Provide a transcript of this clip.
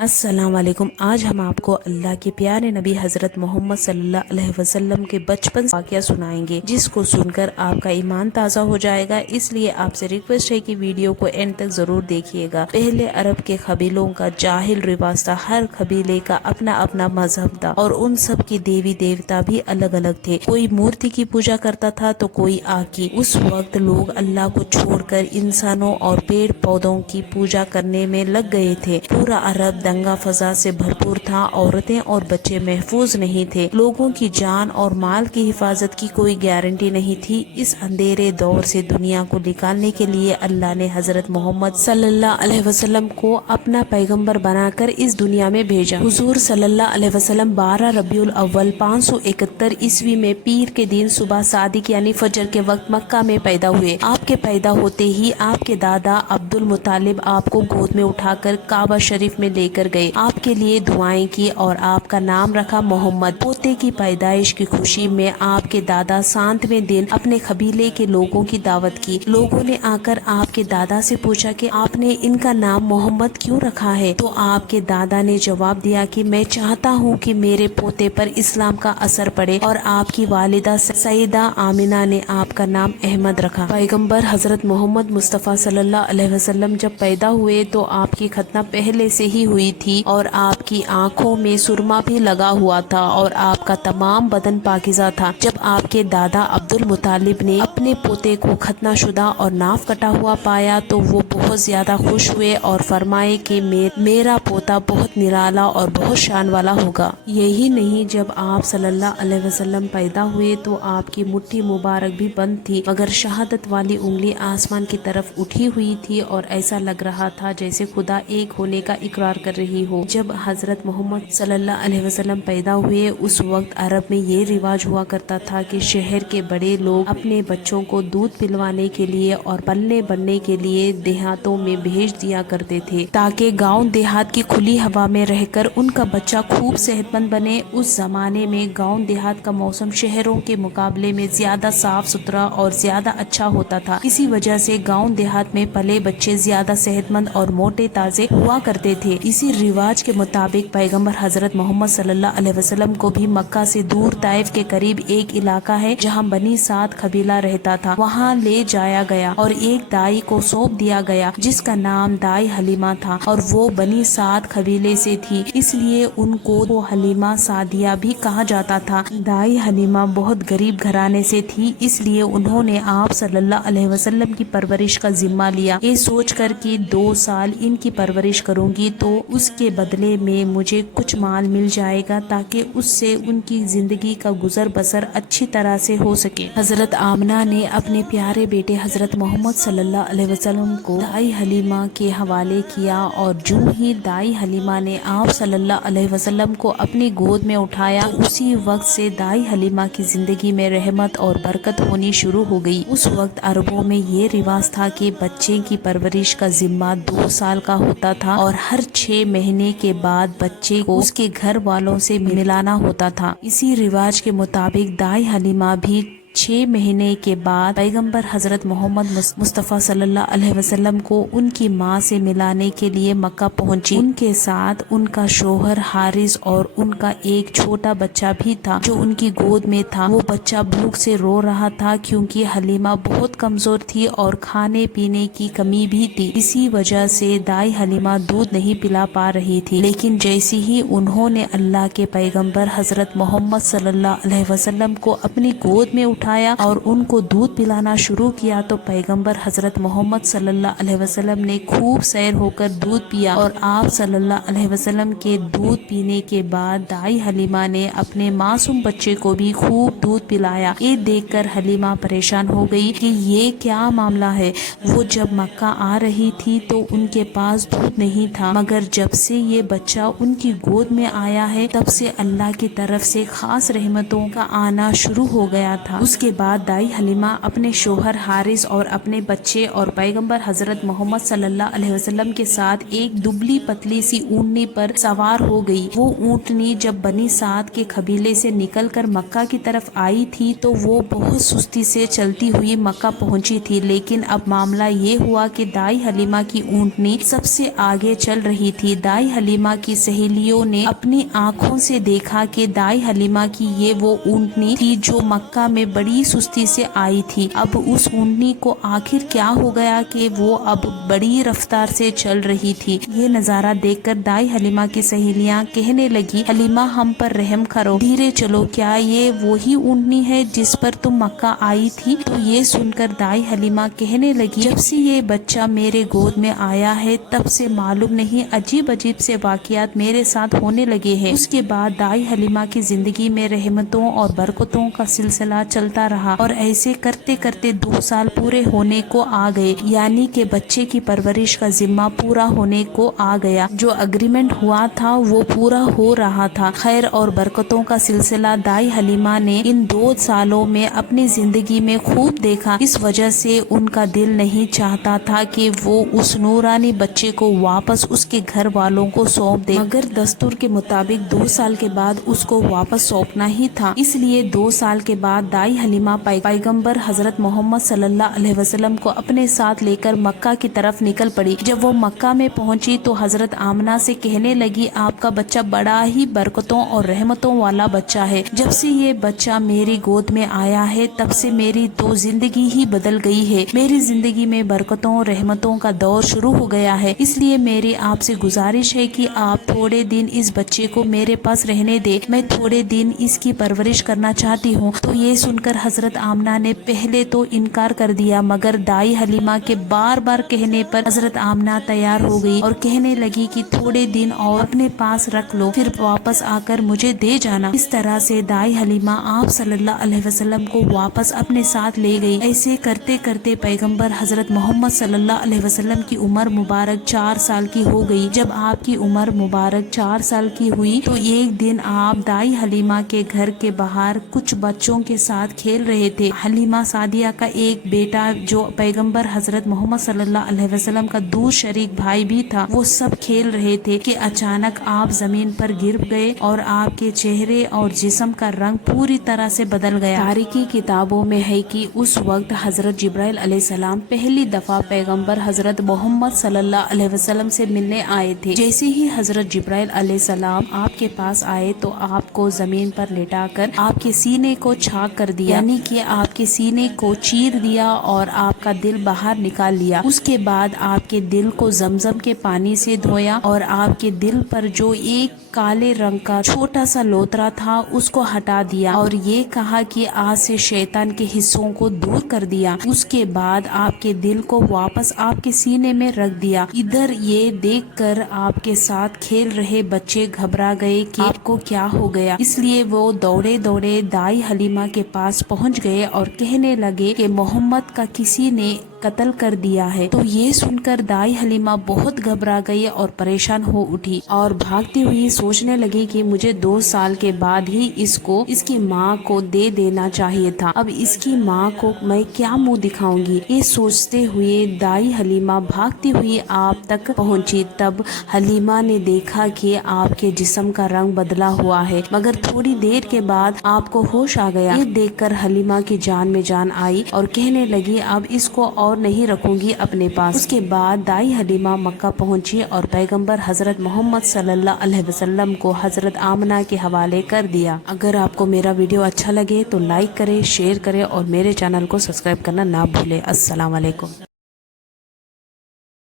السلام علیکم۔ آج ہم آپ کو اللہ کے پیارے نبی حضرت محمد صلی اللہ علیہ وسلم کے بچپن واقعہ سنائیں گے، جس کو سن کر آپ کا ایمان تازہ ہو جائے گا۔ اس لیے آپ سے ریکویسٹ ہے کہ ویڈیو کو اینڈ تک ضرور دیکھیے گا۔ پہلے عرب کے قبیلوں کا جاہل رواج تھا، ہر قبیلے کا اپنا اپنا مذہب تھا اور ان سب کے دیوی دیوتا بھی الگ الگ تھے۔ کوئی مورتی کی پوجا کرتا تھا تو کوئی آگ کی۔ اس وقت لوگ اللہ کو چھوڑ کر انسانوں اور پیڑ پودوں کی پوجا کرنے میں لگ گئے تھے۔ پورا عرب دنگا فضا سے بھرپور تھا، عورتیں اور بچے محفوظ نہیں تھے، لوگوں کی جان اور مال کی حفاظت کی کوئی گارنٹی نہیں تھی۔ اس اندھیرے دور سے دنیا کو نکالنے کے لیے اللہ نے حضرت محمد صلی اللہ علیہ وسلم کو اپنا پیغمبر بنا کر اس دنیا میں بھیجا۔ حضور صلی اللہ علیہ وسلم 12 ربیع الاول 571 عیسوی میں پیر کے دن صبح صادق یعنی فجر کے وقت مکہ میں پیدا ہوئے۔ آپ کے پیدا ہوتے ہی آپ کے دادا عبد المطلب آپ کو گود میں اٹھا کر کعبہ شریف میں لے کر گئے، آپ کے لیے دعائیں کی اور آپ کا نام رکھا محمد۔ پوتے کی پیدائش کی خوشی میں آپ کے دادا 7ویں دن اپنے قبیلے کے لوگوں کی دعوت کی۔ لوگوں نے آ کر آپ کے دادا سے پوچھا کہ آپ نے ان کا نام محمد کیوں رکھا ہے؟ تو آپ کے دادا نے جواب دیا کہ میں چاہتا ہوں کہ میرے پوتے پر اسلام کا اثر پڑے، اور آپ کی والدہ سیدہ آمنہ نے آپ کا نام احمد رکھا۔ پیغمبر حضرت محمد مصطفیٰ صلی اللہ علیہ وسلم جب پیدا ہوئے تو آپ کی ختنہ پہلے سے ہی ہوئی تھی اور آپ کی آنکھوں میں سرما بھی لگا ہوا تھا اور آپ کا تمام بدن پاکیزہ تھا۔ جب آپ کے دادا عبد المطلب نے اپنے پوتے کو ختنہ شدہ اور ناف کٹا ہوا پایا تو وہ بہت زیادہ خوش ہوئے اور فرمائے کہ میرا پوتا بہت نرالا اور بہت شان والا ہوگا۔ یہی نہیں، جب آپ صلی اللہ علیہ وسلم پیدا ہوئے تو آپ کی مٹھی مبارک بھی بند تھی، مگر شہادت والی انگلی آسمان کی طرف اٹھی ہوئی تھی اور ایسا لگ رہا تھا جیسے خدا ایک ہونے کا اقرار کر رہی ہو۔ جب حضرت محمد صلی اللہ علیہ وسلم پیدا ہوئے اس وقت عرب میں یہ رواج ہوا کرتا تھا کہ شہر کے بڑے لوگ اپنے بچوں کو دودھ پلوانے کے لیے اور پلنے بڑھنے کے لیے دیہاتوں میں بھیج دیا کرتے تھے، تاکہ گاؤں دیہات کی کھلی ہوا میں رہ کر ان کا بچہ خوب صحت مند بنے۔ اس زمانے میں گاؤں دیہات کا موسم شہروں کے مقابلے میں زیادہ صاف ستھرا اور زیادہ اچھا ہوتا تھا، اسی وجہ سے گاؤں دیہات میں پلے بچے زیادہ صحت مند اور موٹے تازے ہوا کرتے تھے۔ اسی رواج کے مطابق پیغمبر حضرت محمد صلی اللہ علیہ وسلم کو بھی مکہ سے دور طائف کے قریب ایک علاقہ ہے جہاں بنی سعد قبیلہ رہتا تھا، وہاں لے جایا گیا اور ایک دائی کو سونپ دیا گیا جس کا نام دائی حلیمہ تھا، اور وہ بنی سعد قبیلے سے تھی، اس لیے ان کو حلیمہ سعدیہ بھی کہا جاتا تھا۔ دائی حلیمہ بہت غریب گھرانے سے تھی، اس لیے انہوں نے آپ صلی اللہ علیہ وسلم کی پرورش کا ذمہ لیا، یہ سوچ کر کہ 2 سال ان کی پرورش کروں گی تو اس کے بدلے میں مجھے کچھ مال مل جائے گا تاکہ اس سے ان کی زندگی کا گزر بسر اچھی طرح سے ہو سکے۔ حضرت آمنہ نے اپنے پیارے بیٹے حضرت محمد صلی اللہ علیہ وسلم کو دائی حلیمہ کے حوالے کیا، اور جو ہی دائی حلیمہ نے آپ صلی اللہ علیہ وسلم کو اپنی گود میں اٹھایا تو اسی وقت سے دائی حلیمہ کی زندگی میں رحمت اور برکت ہونی شروع ہو گئی۔ اس وقت عربوں میں یہ رواج تھا کہ بچے کی پرورش کا ذمہ 2 سال کا ہوتا تھا اور ہر 6 مہینے کے بعد بچے کو اس کے گھر والوں سے ملانا ہوتا تھا۔ اسی رواج کے مطابق دائی حلیمہ بھی 6 مہینے کے بعد پیغمبر حضرت محمد مصطفیٰ صلی اللہ علیہ وسلم کو ان کی ماں سے ملانے کے لیے مکہ پہنچی۔ ان کے ساتھ ان کا شوہر حارث اور ان کا ایک چھوٹا بچہ بھی تھا جو ان کی گود میں تھا۔ وہ بچہ بھوک سے رو رہا تھا کیونکہ حلیمہ بہت کمزور تھی اور کھانے پینے کی کمی بھی تھی، اسی وجہ سے دائی حلیمہ دودھ نہیں پلا پا رہی تھی۔ لیکن جیسے ہی انہوں نے اللہ کے پیغمبر حضرت محمد صلی اللہ علیہ وسلم کو اپنی گود میں اٹھایا اور ان کو دودھ پلانا شروع کیا تو پیغمبر حضرت محمد صلی اللہ علیہ وسلم نے خوب سیر ہو کر دودھ پیا، اور آپ صلی اللہ علیہ وسلم کے دودھ پینے کے بعد دائی حلیمہ نے اپنے معصوم بچے کو بھی خوب دودھ پلایا۔ یہ دیکھ کر حلیمہ پریشان ہو گئی کہ یہ کیا معاملہ ہے۔ وہ جب مکہ آ رہی تھی تو ان کے پاس دودھ نہیں تھا، مگر جب سے یہ بچہ ان کی گود میں آیا ہے تب سے اللہ کی طرف سے خاص رحمتوں کا آنا شروع ہو گیا تھا۔ اس اس کے بعد دائی حلیمہ اپنے شوہر حارث اور اپنے بچے اور پیغمبر حضرت محمد صلی اللہ علیہ وسلم کے ساتھ ایک دبلی پتلی سی اونٹنی پر سوار ہو گئی۔ وہ اونٹنی جب بنی سعد کے قبیلے سے نکل کر مکہ کی طرف آئی تھی تو وہ بہت سستی سے چلتی ہوئی مکہ پہنچی تھی، لیکن اب معاملہ یہ ہوا کہ دائی حلیمہ کی اونٹنی سب سے آگے چل رہی تھی۔ دائی حلیمہ کی سہیلیوں نے اپنی آنکھوں سے دیکھا کہ دائی حلیمہ کی یہ وہ اونٹنی تھی جو مکہ میں بڑی سستی سے آئی تھی۔ اب اس اونٹنی کو آخر کیا ہو گیا کہ وہ اب بڑی رفتار سے چل رہی تھی۔ یہ نظارہ دیکھ کر دائی حلیمہ کی سہیلیاں کہنے لگی، حلیمہ ہم پر رحم کرو، دھیرے چلو، کیا یہ وہی اونٹنی ہے جس پر تم مکہ آئی تھی؟ تو یہ سن کر دائی حلیمہ کہنے لگی، جب سے یہ بچہ میرے گود میں آیا ہے تب سے معلوم نہیں عجیب عجیب سے واقعات میرے ساتھ ہونے لگے ہیں۔ اس کے بعد دائی حلیمہ کی زندگی میں رحمتوں اور برکتوں کا سلسلہ چلتا رہا اور ایسے کرتے کرتے 2 سال پورے ہونے کو آ گئے، یعنی کہ بچے کی پرورش کا ذمہ پورا ہونے کو آ گیا۔ جو اگریمنٹ ہوا تھا وہ پورا ہو رہا تھا۔ خیر اور برکتوں کا سلسلہ دائی حلیمہ نے ان 2 سالوں میں اپنی زندگی میں خوب دیکھا، اس وجہ سے ان کا دل نہیں چاہتا تھا کہ وہ اس نورانی بچے کو واپس اس کے گھر والوں کو سونپ دے، مگر دستور کے مطابق 2 سال کے بعد اس کو واپس سونپنا ہی تھا۔ اس لیے 2 سال کے بعد دائی حلیمہ پیغمبر حضرت محمد صلی اللہ علیہ وسلم کو اپنے ساتھ لے کر مکہ کی طرف نکل پڑی۔ جب وہ مکہ میں پہنچی تو حضرت آمنہ سے کہنے لگی، آپ کا بچہ بڑا ہی برکتوں اور رحمتوں والا بچہ ہے۔ جب سے یہ بچہ میری گود میں آیا ہے تب سے میری تو زندگی ہی بدل گئی ہے۔ میری زندگی میں برکتوں اور رحمتوں کا دور شروع ہو گیا ہے، اس لیے میری آپ سے گزارش ہے کہ آپ تھوڑے دن اس بچے کو میرے پاس رہنے دے، میں تھوڑے دن اس کی پرورش کرنا چاہتی ہوں۔ تو یہ سن کر حضرت آمنہ نے پہلے تو انکار کر دیا، مگر دائی حلیمہ کے بار بار کہنے پر حضرت آمنہ تیار ہو گئی اور کہنے لگی کہ تھوڑے دن اور اپنے پاس رکھ لو، پھر واپس آ کر مجھے دے جانا۔ اس طرح سے دائی حلیمہ آپ صلی اللہ علیہ وسلم کو واپس اپنے ساتھ لے گئی۔ ایسے کرتے کرتے پیغمبر حضرت محمد صلی اللہ علیہ وسلم کی عمر مبارک 4 سال کی ہو گئی۔ جب آپ کی عمر مبارک 4 سال کی ہوئی تو ایک دن آپ دائی حلیمہ کے گھر کے باہر کچھ بچوں کے ساتھ کھیل رہے تھے۔ حلیمہ سعدیہ کا ایک بیٹا جو پیغمبر حضرت محمد صلی اللہ علیہ وسلم کا دور شریک بھائی بھی تھا، وہ سب کھیل رہے تھے کہ اچانک آپ زمین پر گر گئے اور آپ کے چہرے اور جسم کا رنگ پوری طرح سے بدل گیا۔ تاریخی کتابوں میں ہے کہ اس وقت حضرت جبرائیل علیہ السلام پہلی دفعہ پیغمبر حضرت محمد صلی اللہ علیہ وسلم سے ملنے آئے تھے۔ جیسے ہی حضرت جبرائیل علیہ السلام آپ کے پاس آئے تو آپ کو زمین پر لٹا کر آپ کے سینے کو چھاک کر دیا، یعنی کہ آپ کے سینے کو چیر دیا اور آپ کا دل باہر نکال لیا۔ اس کے بعد آپ کے دل کو زمزم کے پانی سے دھویا اور آپ کے دل پر جو ایک کالے رنگ کا چھوٹا سا لوترا تھا اس کو ہٹا دیا اور یہ کہا کہ آج سے شیطان کے حصوں کو دور کر دیا۔ اس کے بعد آپ کے دل کو واپس آپ کے سینے میں رکھ دیا۔ ادھر یہ دیکھ کر آپ کے ساتھ کھیل رہے بچے گھبرا گئے کہ آپ کو کیا ہو گیا، اس لیے وہ دوڑے دوڑے دائی حلیمہ کے پاس پہنچ گئے اور کہنے لگے کہ محمد کا کسی نے قتل کر دیا ہے۔ تو یہ سن کر دائی حلیمہ بہت گھبرا گئی اور پریشان ہو اٹھی اور بھاگتی ہوئی سوچنے لگی کہ مجھے 2 سال کے بعد ہی اس کو اس کی ماں کو دے دینا چاہیے تھا، اب اس کی ماں کو میں کیا منہ دکھاؤں گی۔ یہ سوچتے ہوئے دائی حلیمہ بھاگتی ہوئی آپ تک پہنچی۔ تب حلیمہ نے دیکھا کہ آپ کے جسم کا رنگ بدلا ہوا ہے، مگر تھوڑی دیر کے بعد آپ کو ہوش آ گیا۔ یہ دیکھ کر حلیمہ کی جان میں جان آئی اور کہنے لگی اب اس کو اور نہیں رکھوں گی اپنے پاس۔ اس کے بعد دائی حلیمہ مکہ پہنچی اور پیغمبر حضرت محمد صلی اللہ علیہ وسلم کو حضرت آمنہ کے حوالے کر دیا۔ اگر آپ کو میرا ویڈیو اچھا لگے تو لائک کریں، شیئر کریں اور میرے چینل کو سبسکرائب کرنا نہ بھولیں۔ السلام علیکم۔